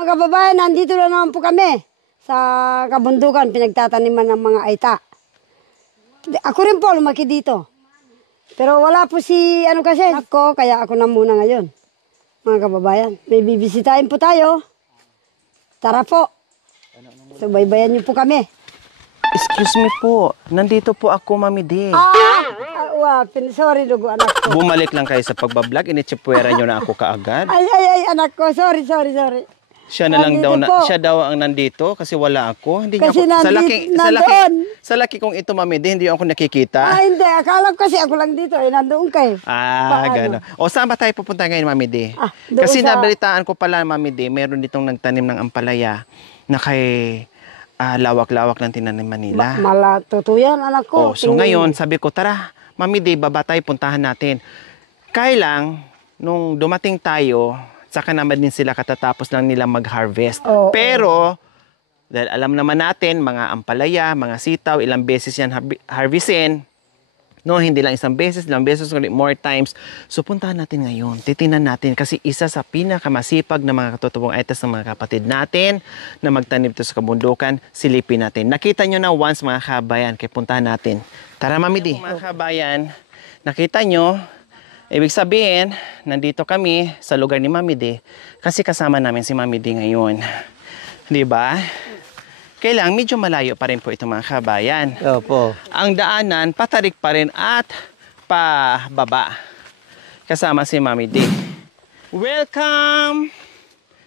Mga kababayan, nandito na naman po kami sa kabundukan, pinagtataniman ng mga aita. Ako rin po lumaki dito. Pero wala po si kasi ako, kaya ako na muna ngayon. Mga kababayan, may bibisitahin po tayo. Tara po. Subaybayan niyo po kami. Excuse me po, nandito po ako, Mami D. Sorry, dugo, anak ko. Bumalik lang kayo sa pagbablog, initsipwera nyo na ako kaagad. Ay, anak ko, sorry. Siya na lang daw, siya daw ang nandito kasi wala ako. Hindi kasi niya ako, sa laki kong ito, Mami D, hindi ako nakikita. Hindi, akala ko kasi ako lang dito, nandoon kayo. Gano'n. O saan ba tayo pupunta ngayon, Mami D? Kasi nabalitaan ko pala, Mami D, meron ditong nagtanim ng ampalaya na kay lawak-lawak ng tinaniman nila. Malatuto yan, anak ko. So ngayon, sabi ko, tara, Mami D, baba tayo, puntahan natin. Kailang, nung dumating tayo, saka naman din sila katatapos lang nila mag-harvest. Pero, dahil alam naman natin, mga ampalaya, mga sitaw, ilang beses yan harvestin. No, hindi lang isang beses, ilang beses, more times. So, puntahan natin ngayon. Titinan natin kasi isa sa pinakamasipag na mga katutubong aitas ng mga kapatid natin na magtanim ito sa kabundukan, silipin natin. Nakita nyo na once mga kabayan, kaya puntahan natin. Tara, Mami D. Mga kabayan, nakita nyo, ibig sabihin, nandito kami sa lugar ni Mami D kasi kasama namin si Mami D ngayon. Di ba? Kailang medyo malayo pa rin po ito mga kabayan. Opo. Ang daanan, patarik pa rin at pababa. Kasama si Mami D. Welcome!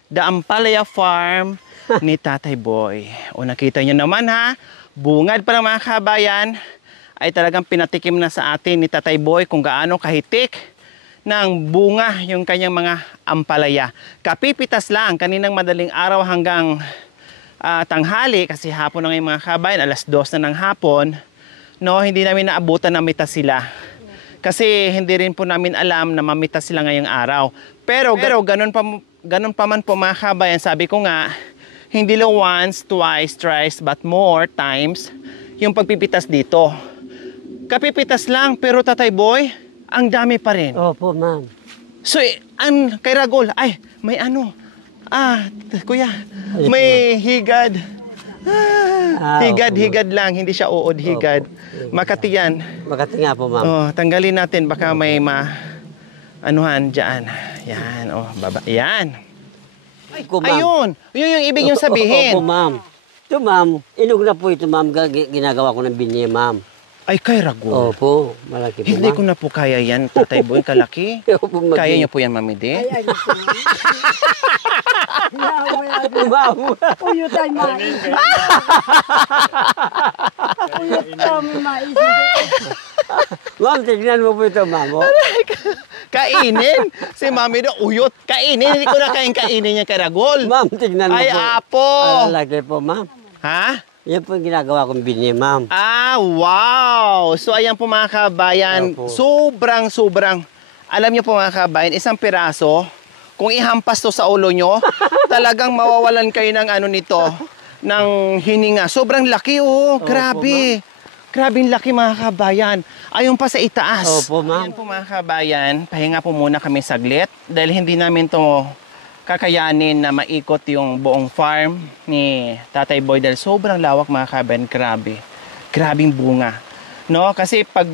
The Ampalaya Farm ni Tatay Boy. O nakita nyo naman ha, bungad pa ng mga kabayan ay talagang pinatikim na sa atin ni Tatay Boy kung gaano kahitik ng bunga yung kanyang mga ampalaya. Kapipitas lang kaninang madaling araw hanggang tanghali kasi hapon na ngayon mga kabayan, alas 2 na ng hapon. No, hindi namin naabutan na mitas sila. Kasi hindi rin po namin alam na mamitas sila ngayong araw. Pero ganun pa man po mga kabayan, sabi ko nga, hindi lang once, twice, thrice, but more times yung pagpipitas dito. Kapipitas lang, pero Tatay Boy, ang dami pa rin. Opo, ma'am. So, kay Ragol, ay, may kuya, may higad. Higad lang, hindi siya uod, higad. Makati yan. Makati nga po, ma'am. Tanggalin natin, baka may anuhan dyan. Yan, baba. Yan. Ayun, yun yung ibig yung sabihin. Opo, ma'am. Ito, ma'am, inog na po ito, ma'am. Ginagawa ko ng binye, ma'am. Ay, kay Ragol. Opo, malaki po, hindi ko na po kaya yan, Tatay Boy, kalaki. Kaya niyo po yan, Mami D? Ay, Uyot ay maisip. Uyot kami maisip. Ma'am, tignan mo po ito, ma'am. Kainin? Si Mami D, uyot. Kainin, hindi ko na kainin niya kay Ragol. Ma'am, tignan mo po. Ay, apo. Malaki po, ma'am. Ha? Yan po yung ginagawa kong binye, ma'am. Wow! So, ayan po mga kabayan, sobrang, alam niyo po mga kabayan, isang piraso, kung ihampas to sa ulo nyo, talagang mawawalan kayo ng nito, ng hininga. Sobrang laki, grabe. Grabing laki mga kabayan. Ayun pa sa itaas. Opo, ma'am. Ayan po mga kabayan, pahinga po muna kami saglit, dahil hindi namin to kakayanin na maikot yung buong farm ni Tatay Boy dahil sobrang lawak mga kabayan, grabe. Grabing bunga. No? Kasi pag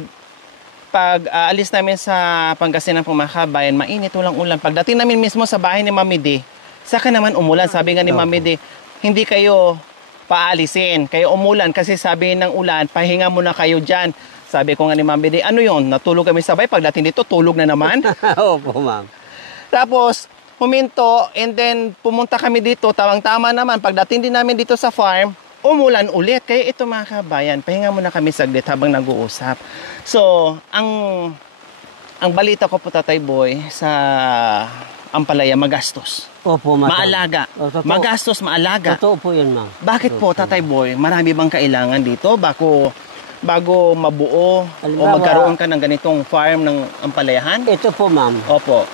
alis namin sa Pangasinan po mga kabayan, mainit, walang ulan. Pagdating namin mismo sa bahay ni Mami D, saka naman umulan. Sabi nga ni Mami D, hindi kayo paalisin, kayo umulan kasi sabi ng ulan, pahinga muna kayo dyan. Sabi ko nga ni Mami D, ano yun? Natulog kami sabay, pagdating dito, tulog na naman. Opo, ma'am. Tapos, huminto, and then pumunta kami dito, tawang-tama naman, pagdating din namin dito sa farm, umulan ulit. Kaya ito mga kabayan, pahinga muna kami saglit habang nag-uusap. So, ang balita ko po Tatay Boy, sa ampalaya, magastos. Opo, ma'am. Maalaga. Magastos, maalaga. Totoo po yun, ma'am. Bakit po Tatay Boy, marami bang kailangan dito bago mabuo o magkaroon ka ng ganitong farm ng ampalayahan? Ito po, ma'am. Opo.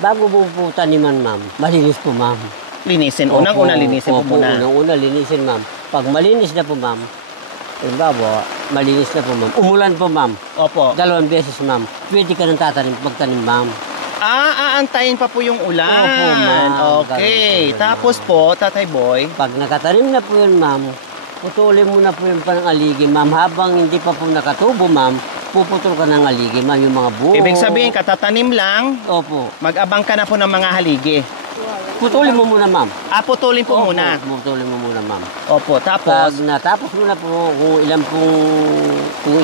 Bago po taniman, ma'am, malinis po, ma'am. Linisin. Unang-una linisin po muna. Unang-una linisin, ma'am. Pag malinis na po, ma'am, malinis na po, ma'am. Umulan po, ma'am. Opo. 2 beses, ma'am. Pwede ka nang magtanim, ma'am. Aantayin pa po yung ulan. Opo, ma'am. Okay. Ganun po yun, Tapos po, Tatay Boy, Pag nakatanim na po yun, ma'am, putulin mo na po yung panaligi, ma'am. Habang hindi pa po nakatubo, ma'am, puputol ka ng aligi, ma'am, yung mga buo. ibig sabihin, katatanim lang, Opo. mag-abang ka na po ng mga haligi. Putulin mo muna, ma'am. Putulin po Opo, muna. Putulin mo muna, ma'am. Opo, Pag tapos, natapos mo na po, kung ilan pong, kung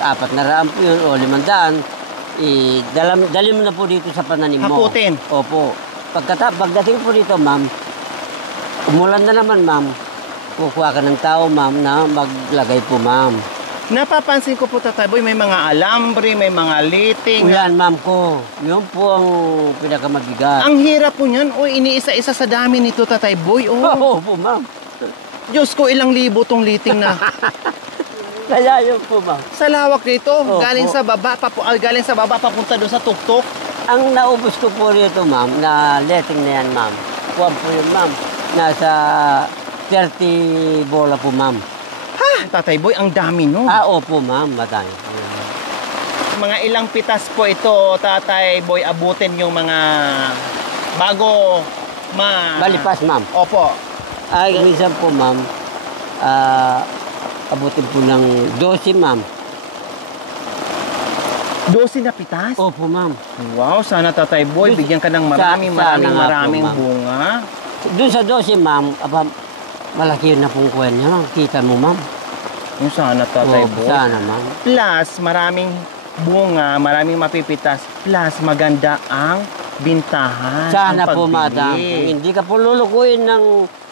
400 po yun o 500, dalhin mo na po dito sa pananim mo. Hakutin. Opo. Pagdating po dito, ma'am, umulan na naman, ma'am, kukuha ka ng tao, ma'am, na maglagay po, ma'am. napapansin ko po, Tatay Boy, may mga alambre, may mga liting. Yan, ma'am ko. Yun po ang pinakamabigat. Ang hirap po niyan. O, iniisa-isa sa dami nito, Tatay Boy. Oh, Opo, ma'am. Diyos ko, ilang libo tong liting na. Kaya yun po, ma'am. Sa lawak nito, Opo. galing sa baba, papunta doon sa tuktok. Ang naubos ko po rito, ma'am, na letting na yan, ma'am. Kuwan po yun, ma'am. Nasa 30 bola po, ma'am. Ha? Tatay Boy, ang dami no. Opo, ma'am. Matay. Mga ilang pitas po ito, Tatay Boy, abutin yung mga bago Malipas, ma'am. Opo. Minsan po, ma'am, abutin po ng 12, ma'am. 12 na pitas? Opo, ma'am. Wow, sana Tatay Boy, bigyan ka ng maraming Sana nga po, ma'am. bunga. Doon sa 12, ma'am, malaki yun na pong kuwan niya, ma'am. Kita mo, ma'am. Yung sana Tatay Boy. Sana, ma'am. Plus, maraming bunga, maraming mapipitas. Plus, maganda ang bintahan. Sana ang po, pagbili. madam. Kung hindi ka po lulukuin ng...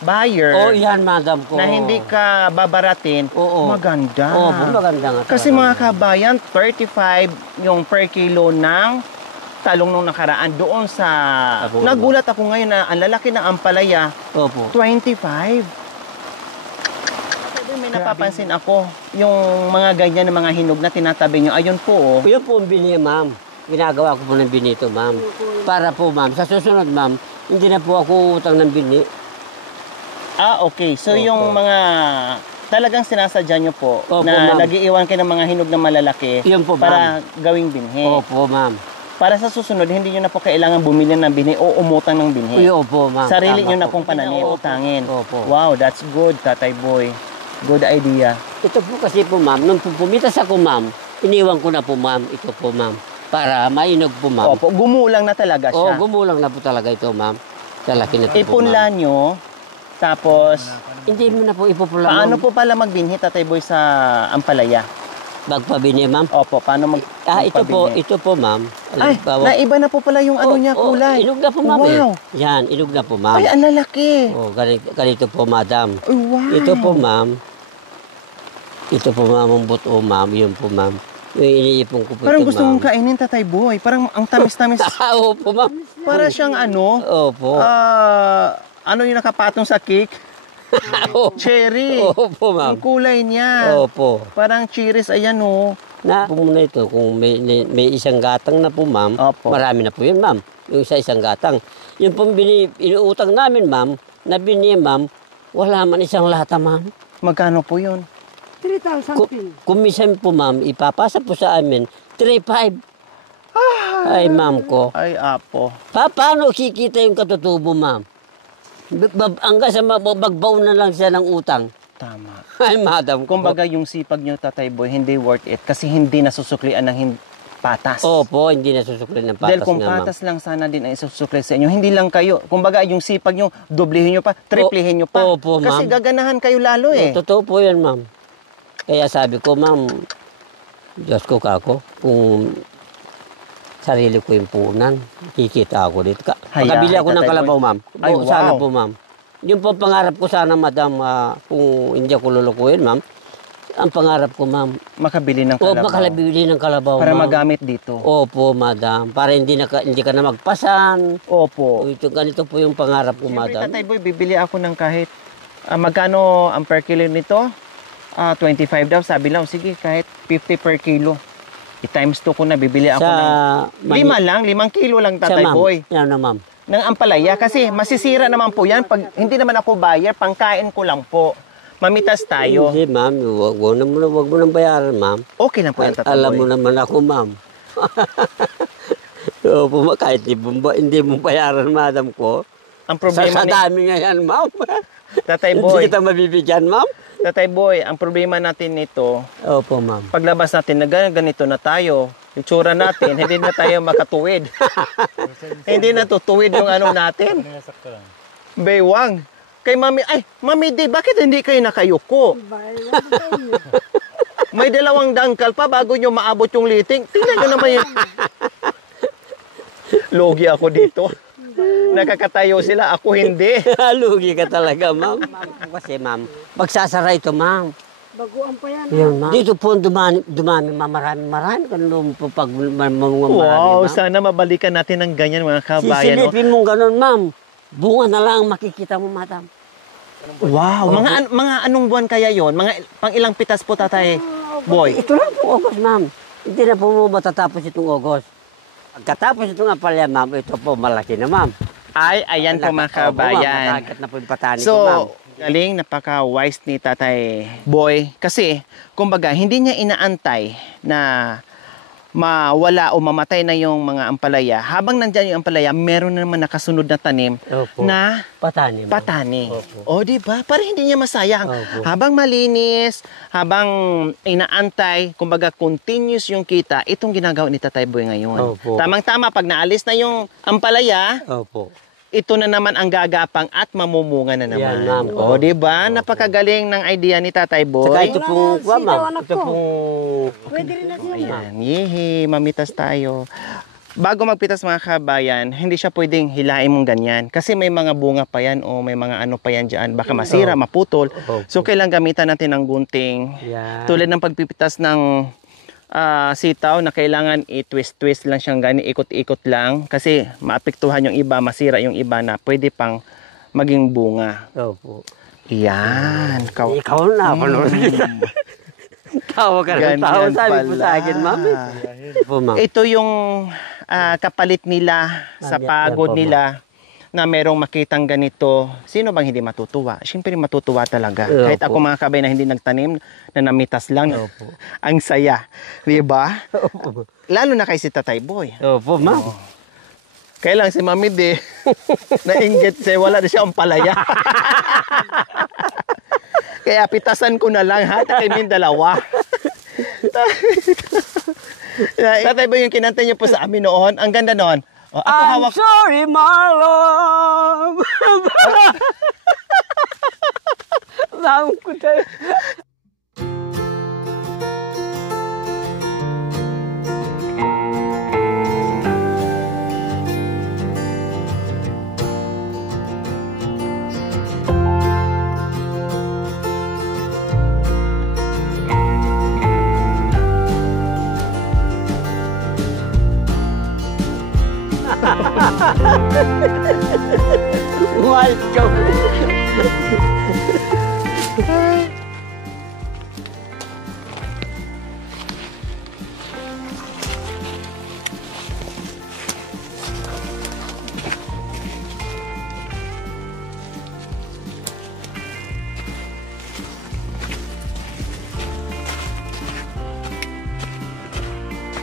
Buyer, yan, madam ko. na hindi ka babaratin, Oo. maganda. Opo, maganda nga. Kasi talaga. mga kabayan, 35 yung per kilo ng talong nung nakaraan doon sa... Opo. Nagulat ako ngayon na ang lalaki ng ampalaya, Opo. 25. May napapansin ako, yung mga ganyan ng mga hinog na tinatabi nyo, ayun po oh. Yun po ang bini, ma'am. Ginagawa ko po ng binito, ma'am. Para po, ma'am. Sa susunod, ma'am, hindi na po ako utang ng bini. Okay. So Opo. yung mga talagang sinasadya nyo po Opo, na ma'am. nag-iiwan kayo ng mga hinog na malalaki Yun po, para gawing binhi. Opo, ma'am. Para sa susunod, hindi nyo na po kailangan bumili ng binhi o umutang ng binhi. Opo, ma'am. Sarili Tama nyo na po. pong pananim, Opo. utangin. Opo. Wow, that's good, Tatay Boy. Good idea. Ito po kasi po, ma'am, nung pumitas ako, ma'am, iniwan ko na po, ma'am. Ito po, ma'am. Para mainog po, ma'am. Opo, gumulang na talaga siya. Gumulang na po talaga ito, ma'am. Sa laki na ito po, ma'am. Ipunla nyo, tapos Hindi mo na po ipupula, paano ma'am. po pala magbinhi, Tatay Boy, sa ampalaya? Magpabini, ma'am. Opo, paano magpabinhi? Ito po, ma'am. Ay, naiba na po pala yung ano niya, kulay. Inog na po, ma'am. Wow. Yan, inog na po, ma'am. Ay, ang lalaki. Ganito po, madam. Ay, wow. Ito po, ma'am. Ito po, ma'am, ang buto, ma'am. Yun po, ma'am. Yung iniipon ko po Parang ito, gusto mong ma'am. kainin, Tatay Boy. Parang ang tamis-tamis. Opo, ma'am. Para siyang ano, Opo. ano yung nakapatong sa cake? Cherry. Opo, ma'am. Ang kulay niya. Opo. Parang cherries, ayan oh. Na po muna ito, kung may isang gatang na po, ma'am, Opo. marami na po yun, ma'am. Yung isang gatang. Yung pong inuutang namin, ma'am, na bini, ma'am, wala man isang lata, ma'am. Magkano po yun? 3,000 pin. Kung minsan po, ma'am, ipapasa po sa amin, 3,500. Ay, ma'am ko. Ay, apo. Paano kikita yung katutubo, ma'am? Hanggang sa magbaw na lang siya ng utang. Tama. Ay, madam ko. Kumbaga yung sipag nyo, Tatay Boy, hindi worth it kasi hindi nasusuklian ng patas. Opo, hindi nasusukli ng patas Dahil kung nga, ma'am. patas lang sana din ay isusukli sa inyo, hindi lang kayo. Kumbaga yung sipag nyo, doblihin nyo pa, triplihin nyo pa. Opo, ma'am. Kasi gaganahan kayo lalo eh. Totoo po yan, ma'am. Kaya sabi ko, ma'am, Diyos ko kako, kung sarili ko yung punan, kikita ako dito. Makabili ako ng Tatay kalabaw, Boy. ma'am. Ay, Sana wow. po, ma'am. Yung po pangarap ko sana, madam, kung hindi ako lulukuhin, ma'am, ang pangarap ko, ma'am, Makabili ng kalabaw. makalabili ng kalabaw, Para ma'am. magamit dito. Opo, madam. Para hindi ka na magpasan. Opo. Ganito po yung pangarap ko, Siyempre, madam. Tatay Boy, bibili ako ng kahit magkano ang per kilo nito? 25 daw. Sabi lang, sige, kahit 50 per kilo. I-times 2 ko na, bibili ako ng 5 kilo lang, Tatay ma'am. Boy. Yan na, ma'am. Ng ampalaya. Kasi masisira naman po yan. Pag hindi naman ako buyer, pangkain ko lang po. Mamitas tayo. Hindi, ma'am. Wag mo nang bayaran, ma'am. Okay lang po yan, Tatay Alam Boy. mo naman ako, ma'am. Opo, kahit hindi mo bayaran, madam ko. Ang problema Sa dami nga yan, ma'am. Tatay Hindi Boy, kita mabibigyan, ma'am. Tatay Boy, ang problema natin nito, Opo, ma'am. paglabas natin na ganito na tayo, itsura natin, hindi na tayo makatuwid. Hindi na tutuwid yung ano natin. Baywang. Kay Mami, ay, Mami Day, bakit hindi kayo nakayuko? May 2 dangkal pa bago nyo maabot yung liting. Tingnan nyo naman yun. Logi ako dito. Nakakatayo sila, ako hindi. Lugi ka talaga, ma'am. Kasi, ma'am, magsasara ito, ma'am. Baguan pa yan. Yan, ma'am. Dito po dumami, ma'am. Marami. Ganun po pag marami, Wow, ma'am. sana mabalikan natin ng ganyan mga kabayan. No? Sisilipin mong ganun, ma'am. Bunga na lang makikita mo, madam. Wow, mga anong buwan kaya yon? Mga pang ilang pitas po, Tatay Boy? Ito lang po, August, ma'am. Hindi na po matatapos itong August. Pagkatapos itong apalya, ma'am, ito po malaki na, ma'am. Ay, ayan po mga kabayan. Matagat na po yung patani ko, So, ma'am. galing, napaka-wise ni Tatay Boy. Kasi, kumbaga, hindi niya inaantay na mawala o mamatay na yung mga ampalaya. Habang nandyan yung ampalaya, meron na naman nakasunod na tanim Opo. na Patani, ma'am. patani. Opo. O, di ba? Para hindi niya masayang. Opo. Habang malinis, habang inaantay, kumbaga continuous yung kita, itong ginagawa ni Tatay Boy ngayon. Opo. Tamang-tama, pag naalis na yung ampalaya, Opo. ito na naman ang gagapang at mamumunga na naman. Yan, ma'am. O, di ba? Napakagaling ng idea ni Tatay Boy. Saka ito pong, Wala na, ma'am. sitaw, anak Ito ko. pong... Pwede rin na siya. Ayan, yehe, mamitas tayo. Bago magpitas mga kabayan, hindi siya pwedeng hilain mong ganyan. Kasi may mga bunga pa yan o may mga ano pa yan dyan. Baka masira, maputol. Opo. So, kailangan gamitan natin ng gunting. Yan. Tulad ng pagpipitas ng sitaw na kailangan i-twist-twist lang siyang gani, ikot-ikot lang. Kasi maapektuhan yung iba, masira yung iba na pwede pang maging bunga. Opo. Yan. Ikaw na, panood. Tawa ka ng tawa, sabi po sa akin, ma'am. Po, ma'am. Ito yung kapalit nila sa Yan pagod po, nila na merong makitang ganito. Sino bang hindi matutuwa? Siyempre matutuwa talaga. Opo. Kahit ako mga kabay na hindi nagtanim, na namitas lang. Opo. Ang saya. Di ba? Lalo na kay si Tatay Boy. Opo, ma'am. Kailang si Mami D, nainggit siya, wala na siya ang palaya. Kaya pitasan ko na lang, ha? Kami dalawa. Tatay Boy, yung kinanta niyo po sa amin noon, ang ganda noon. O, ako I'm hawak. sorry, my love. Ma'am ko tayo. My God.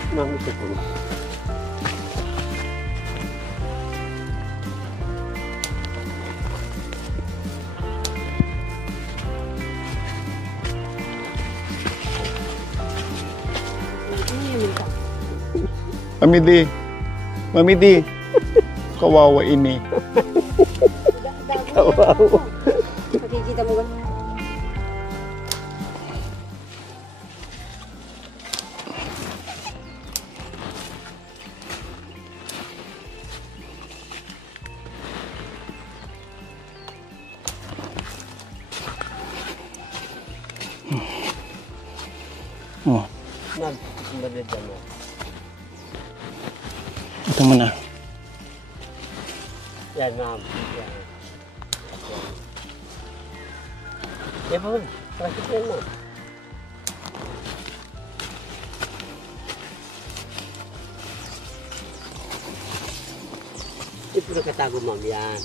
Ma'am, ito po. Mami D, kawawa ini. Makikita mo ganun. Oh, Ma'am, maganda mo. ito mo na. Yan, ma'am. Yan. Yan po, ma'am. Praktik yan, ma'am. Ito nakatago, ma'am. Yan.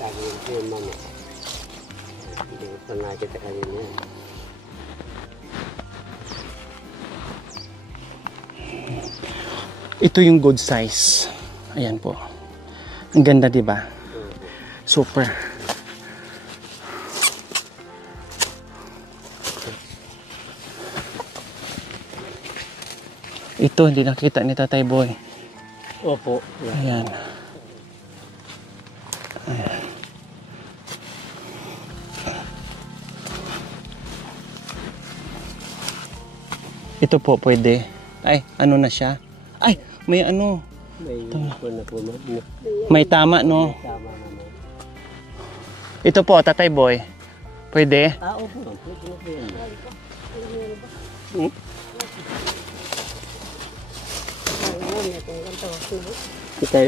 Tago yun po yun, ma'am. Hindi ko pa nakita kanina yan. Ito yung good size. Ayan po. Ang ganda, di ba? Super. Ito, hindi nakita ni Tatay Boy. Opo. Ayan. Ayan. Ito po, pwede. Ay, ano na siya? Ay, may ano. May tama, no? Ito po, Tatay Boy. Pwede? Opo. Pwede. Kita.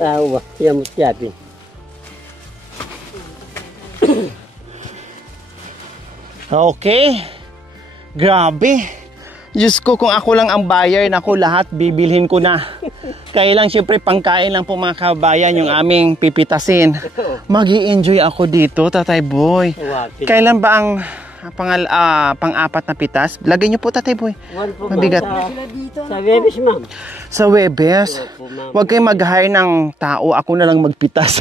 Tahu ba? Yang mesti habis. Okay. Grabe. Diyos ko, kung ako lang ang buyer, naku, lahat bibilhin ko na. Kaya lang, syempre, pangkain lang po mga kabayan yung aming pipitasin. Mag-i-enjoy ako dito, Tatay Boy. Kailan ba ang pang-apat na pitas? Lagay niyo po, Tatay Boy. Mabigat. Sa Webes, ma'am. Sa Webes? Huwag kayong mag-hire ng tao. Ako na lang magpitas.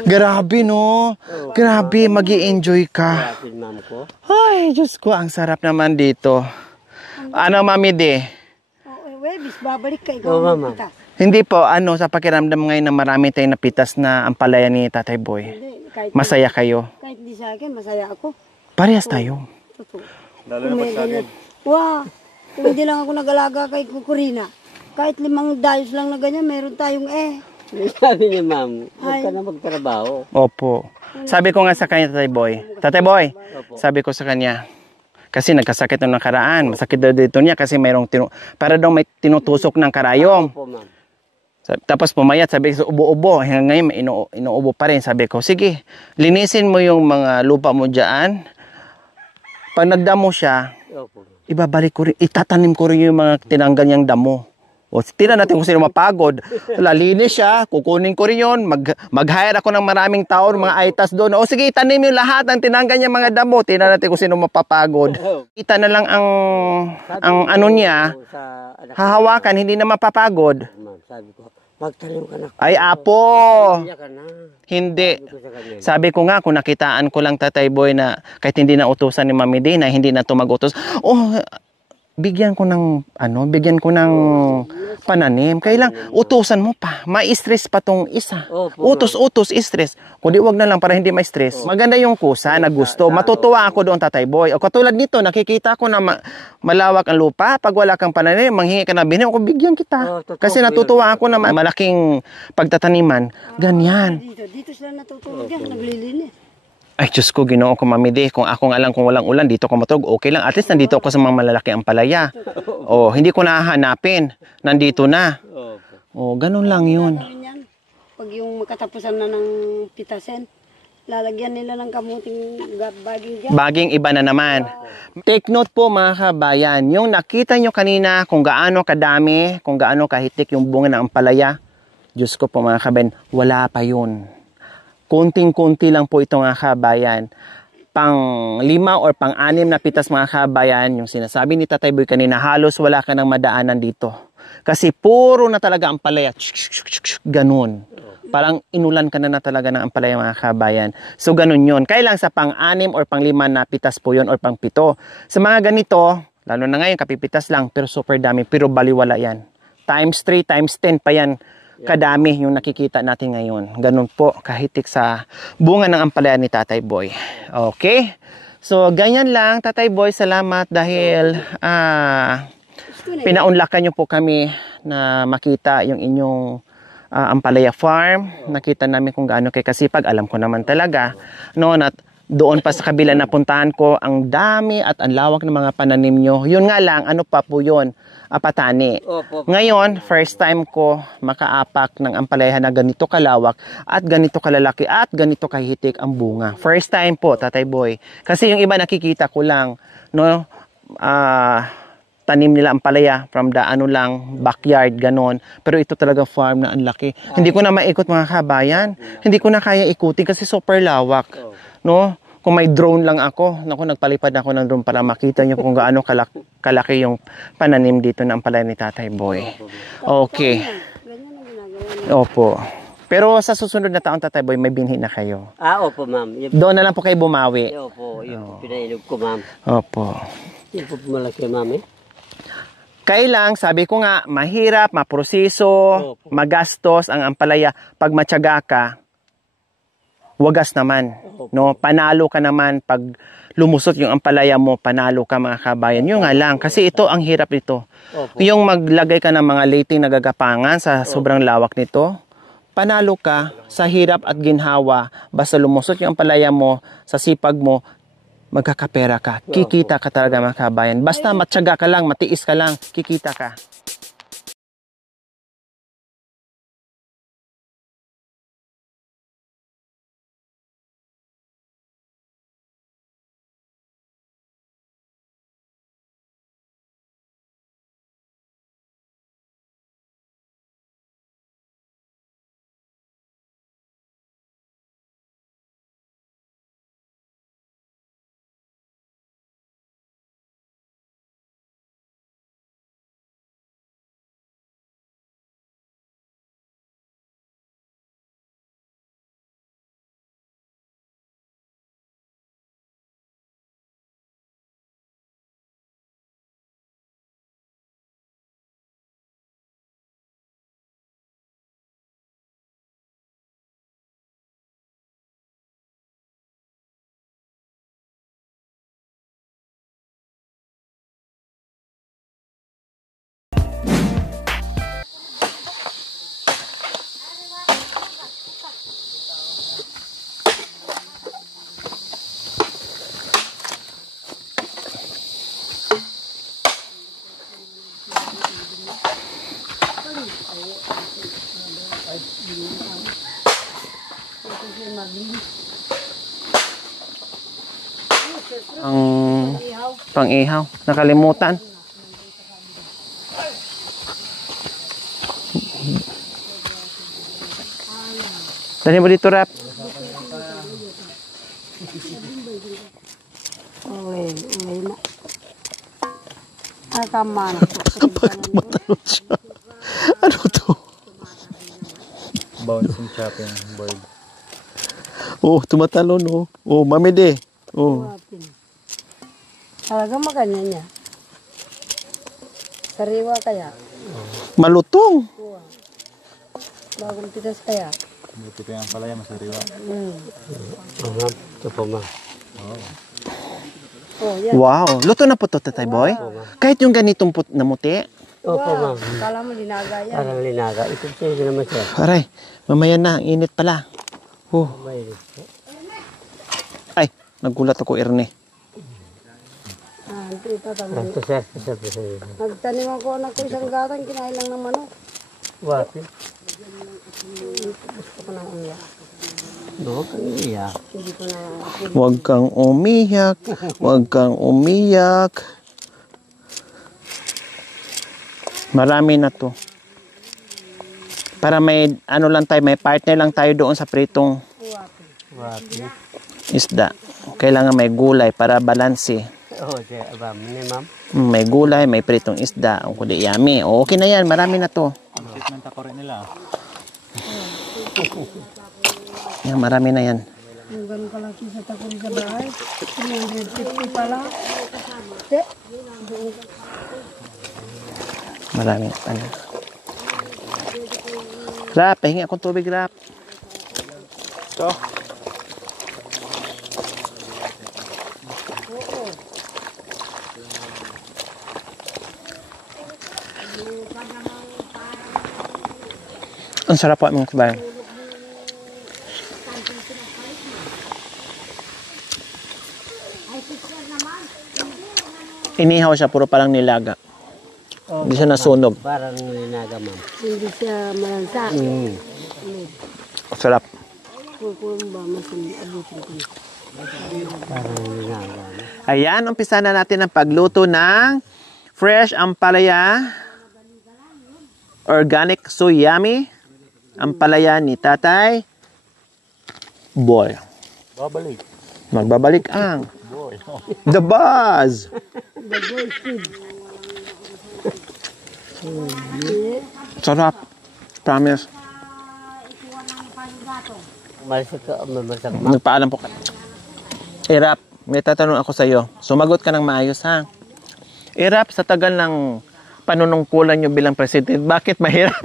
Grabe, no? Grabe, mag-i-enjoy ka. Ay, Diyos ko, ang sarap naman dito. Ano, Mami De? Webis, babalik ka. Oo, Ikaw ma'am. kita. Hindi po, sa pakiramdam ngayon na marami tayong napitas na ampalaya ni Tatay Boy. Hindi, kahit, Masaya kayo? kahit di sa akin, masaya ako. Parehas tayo. Totoo. Lalo na pag sa akin. Wow! Kung hindi lang ako nag-alaga kay Kukurina, kahit 5 dayos lang na ganyan, meron tayong Sabi niya, ma'am, huwag ka na magtrabaho. Opo. Sabi ko nga sa kanya, Tatay Boy, sabi ko sa kanya, kasi nagkasakit nung nakaraan, masakit daw dito niya kasi mayroong, para daw may tinutusok ng karayom. Opo, ma'am. Tapos pumayat, sabi ko, ubo-ubo. Hanggang ngayon, inuubo pa rin. Sabi ko, sige, linisin mo yung mga lupa mo dyan. Pag nagdamo siya, Opo. ibabalik ko rin, itatanim ko rin yung mga tinanggal niyang damo. O, tira natin kung sino mapagod. Lalinis siya, kukunin ko rin yun. Mag-hire ako ng maraming tao, mga aitas doon. O sige, itanim yung lahat ng tinanggal niya mga damo. Tira natin kung sino mapapagod. Kita na lang ang ano niya, hahawakan, hindi na mapapagod. Ma'am, sabi ko, magtanim ka na. Ay, apo! Kaya ka na. Hindi. Sabi ko sa kanya. Sabi ko nga, kung nakitaan ko lang, Tatay Boy, na kahit hindi na utusan ni Mami Di, na hindi na tumagutos, bigyan ko ng pananim. Kailang utusan mo pa. Ma-stress pa tong isa. Utos, stress. Kundi wag na lang para hindi ma-stress. Maganda yung kusa na gusto. Matutuwa ako doon, Tatay Boy. O katulad nito, nakikita ko na malawak ang lupa. Pag wala kang pananim, manghingi ka na binim, ako bigyan kita. Kasi natutuwa ako na malaking pagtataniman. Ganyan. Dito sila natutulog yan, naglilinis. Ay, Diyos ko, Ginoo ko, Mami De. Kung ako nga lang, kung walang ulan, dito ko matulog, okay lang. At least nandito ako sa mga malalaki ang palaya. Hindi ko nahahanapin. Nandito na. Ganun lang yun. Yan. Pag yung makatapusan na ng pitasin, lalagyan nila ng kamuting baging dyan. Baging iba na naman. Take note po mga kabayan, yung nakita nyo kanina kung gaano kadami, kung gaano kahitik yung bunga ng ampalaya, Diyos ko po mga kabayan, wala pa yun. Kunting-kunti lang po ito mga kabayan. Pang 5 or pang 6 na pitas mga kabayan, yung sinasabi ni Tatay Boy kanina, halos wala ka ng madaanan dito. Kasi puro na talaga ang palaya. Ganun. Parang inulan ka na talaga ng ampalaya mga kabayan. So ganun yun. Kailang sa pang 6 or pang 5 na pitas po yun or pang 7. Sa mga ganito, lalo na ngayon kapipitas lang, pero super dami, pero baliwala yan. Times 3, times 10 pa yan. Kadami yung nakikita natin ngayon. Ganun po, kahitik sa bunga ng ampalaya ni Tatay Boy. Okay? So, ganyan lang, Tatay Boy. Salamat dahil pinaunlakan nyo po kami na makita yung inyong ampalaya farm. Nakita namin kung gaano kayo kasipag. Alam ko naman talaga. No, at doon pa sa kabila na puntahan ko, ang dami at ang lawak ng mga pananim nyo. Yun nga lang, ano pa po yun? Patani. Ngayon, first time ko makaapak ng ampalaya na ganito kalawak at ganito kalalaki at ganito kahitik ang bunga. First time po, Tatay Boy. Kasi yung iba nakikita ko lang, no, tanim nila ampalaya from the backyard, ganon. Pero ito talaga farm na ang laki. Hindi ko na maikot mga kabayan. Hindi ko na kaya ikutin kasi super lawak. No? Kung may drone lang ako, naku, nagpalipad ako ng drone para makita nyo kung gaano kalaki yung pananim dito ng ampalaya ni Tatay Boy. Okay. Ganyan ang ginagawa niya. Opo. Pero sa susunod na taon, Tatay Boy, may binhi na kayo. Opo, ma'am. Doon na lang po kayo bumawi. Opo, yun po pinainog ko, ma'am. Opo. Yun po malaki, ma'am, eh. Kailang, sabi ko nga, mahirap, maproseso, Opo. magastos ang ampalaya. Pag matyaga ka, wagas naman. Opo. No? Panalo ka naman. Pag lumusot yung ampalaya mo, panalo ka mga kabayan. Yun nga lang. Kasi ito, ang hirap ito. Opo. Yung maglagay ka ng mga lating nagagapangan sa sobrang lawak nito, panalo ka sa hirap at ginhawa. Basta lumusot yung ampalaya mo, sa sipag mo, magkakapera ka. Kikita ka talaga mga kabayan. Basta matyaga ka lang, matiis ka lang, kikita ka. Ang pang-ihaw. Nakalimutan. Dali mo dito, Rap. Okay, okay na. Akaman. Matalon siya. Ano to? Bouncing chopping board. Oh, tumatalon, oh. Oh, mamide. Oh. Talaga maganda niya. Sariwa kaya. Malutong. Bagong pitas kaya. Buti pa yung palaya, masariwa. Mm. Ma'am, ito po, ma'am. Oh, yan. Wow. Luto na po to, Tatay Boy. Kahit yung ganitong namuti. Opo, ma'am. Kala mo linaga yan. Parang linaga. Ito siya naman, sir. Aray, mamaya na. Ang init pala. Oh. Mayroon po. Ay, nagulat ako, Erne. Ito tatanong. Ito, sir. Ito, sir. Nagtanim ako anak ko isang gatang, kinain lang ng manok. Wapi? Gusto ko nang umiyak. No, kaniya. Hindi ko na... Huwag kang umiyak. Huwag kang umiyak. Marami na to. Para may, ano lang tayo, may partner lang tayo doon sa pritong Wapi? isda. Kailangan may gulay para balanse. Oo, sir. Aba, ma'am. May gulay, may pritong isda. Ang kundi yummy. Okay na yan, marami na to. Ang treatment ako rin nila. Yan, marami na yan. Yung ganun kalaki sa takuri sa bahay. 350 pala. Te, doon ka. Marami. Ano. Rap, pahingi akong tubig, Rap. Ito. Ang sarap po, mga kabayan. Inihaw siya, puro palang nilaga. Hindi siya nasunog. Parang linaga, ma'am. Hindi siya malansa. Sarap. Kukulong ba, masin, abutin ko. Parang linaga. Ayan, umpisa na natin ang pagluto ng fresh ampalaya. Organic so yummy. Ampalaya ni Tatay Boy. Babalik. Magbabalik ang The Buzz. Sarap. Promise. Masak. Nagpaalam po ka. Irap, may tatanong ako sa iyo. Sumagot ka ng maayos, ha? Irap, sa tagal ng panunungkulan nyo bilang president, bakit mahirap?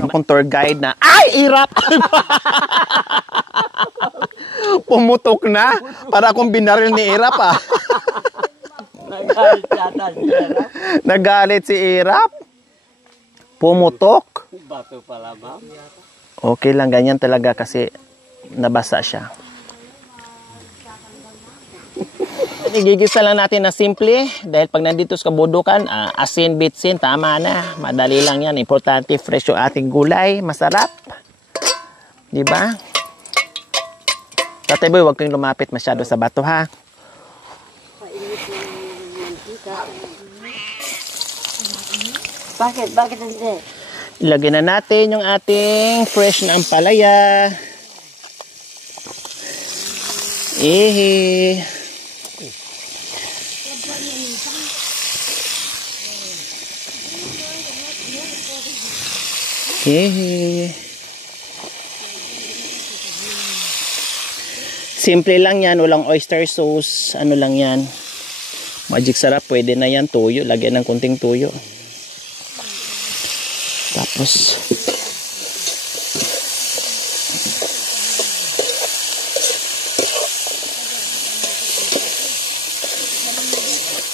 Akong tour guide na, ay, Irap! Pumutok na. Para akong binaril ni Irap, ah. Nagalit yata siya. Nagalit si Irap. Pumutok. Bato pala, ma'am. Okay lang, ganyan talaga kasi nabasa siya. Igigisa lang natin na simple dahil pag nandito sa kabudukan, asin, bitsin, tama na. Madali lang yan. Importante, fresh yung ating gulay. Masarap. Diba? Tatay Boy, huwag kayong lumapit masyado sa bato, ha? Bakit? Bakit hindi? Ilagay na natin yung ating fresh na ampalaya. Simple lang yan, walang oyster sauce, ano lang yan. Magic sarap, pwede na yan, tuyo, lagyan ng kunting tuyo. Tapos,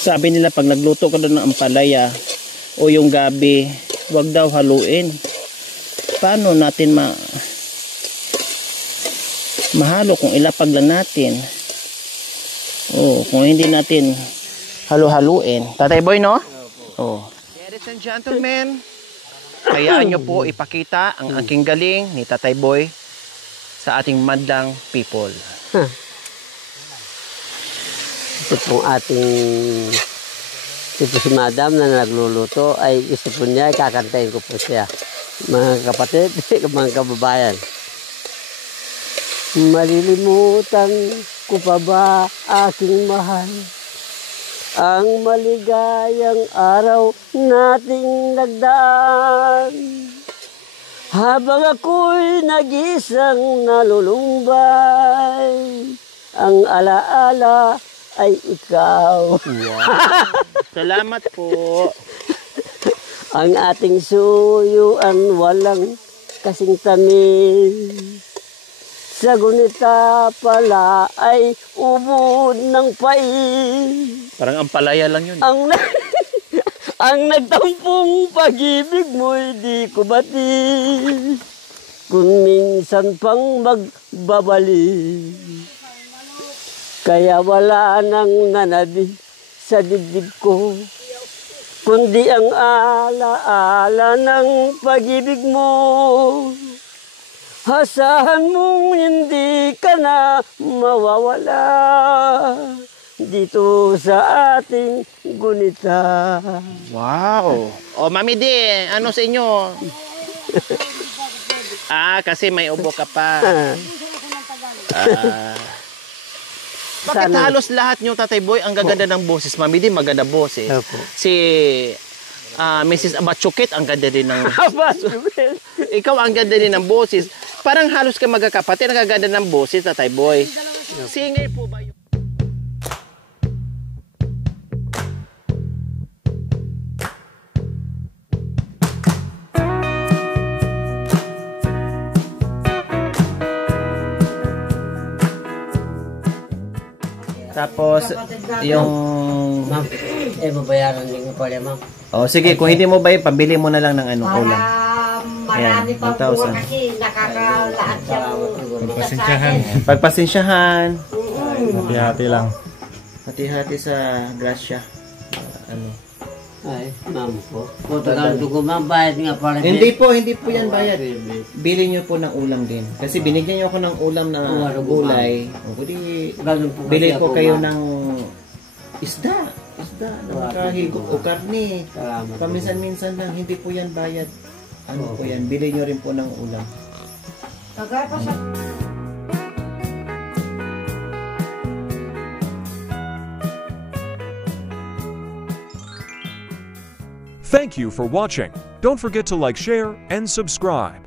sabi nila pag nagluto ka doon ng ampalaya o yung gabi, wag daw haluin. Paano natin mahalo kung ilapag lang natin? Kung hindi natin halo-haluin. Tatay Boy, no? Ladies and gentlemen, hayaan nyo po ipakita ang aking galing ni Tatay Boy sa ating madlang people. Ito pong ating ito si Madam na nagluluto ay gusto po niya, kakantayin ko po siya. Mga kapatid, mga kababayan. Malilimutan ko pa ba aking mahal ang maligayang araw nating nagdaan? Habang ako'y nag-isang nalulumbay, ang alaala ay ikaw. Salamat po. Ang ating suyuan walang kasing tamis. Sa gunita pala ay ubod ng pais. Parang ampalaya lang yun. Ang nagtampong pag-ibig mo'y di ko batis. Kung minsan pang magbabalik. Kaya wala nang nanabi sa dibdib ko, kundi ang alaala ng pag-ibig mo. Asahan mong hindi ka na mawawala dito sa ating gunita. Wow. O, Mami D, ano sa inyo? Kasi may ubo ka pa. Bakit halos lahat nyo, Tatay Boy, ang gaganda ng boses? Mami D, maganda boses. Opo. Si Mrs. Abachukit, ang ganda din ng... Ikaw, ang ganda din ng boses. Parang halos ka magkakapatid, ang gaganda ng boses, Tatay Boy. Singer po ba yun? Tapos, yung... Ma'am, mabayaran din ko pala, ma'am. sige, kung hindi mo ba, pabili mo na lang ng ulam. Marami Ayan, pang 1,000. buwan kasi nakakalahat siyang Pagpasensyahan. Pagpasensyahan. Hati-hati lang. Hati-hati sa grasya. Ay, ma'am po. Kung tagal ko, ma'am, bayad nga pala. Hindi po yan bayad. Bili nyo po ng ulam din. Kasi binigyan nyo ako ng ulam na gulay. Bili ko kayo ng isda. Na makahigop o karne. Paminsan-minsan lang. Hindi po yan bayad. Po yan? Bili nyo rin po ng ulam. Thank you for watching. Don't forget to like, share, and subscribe.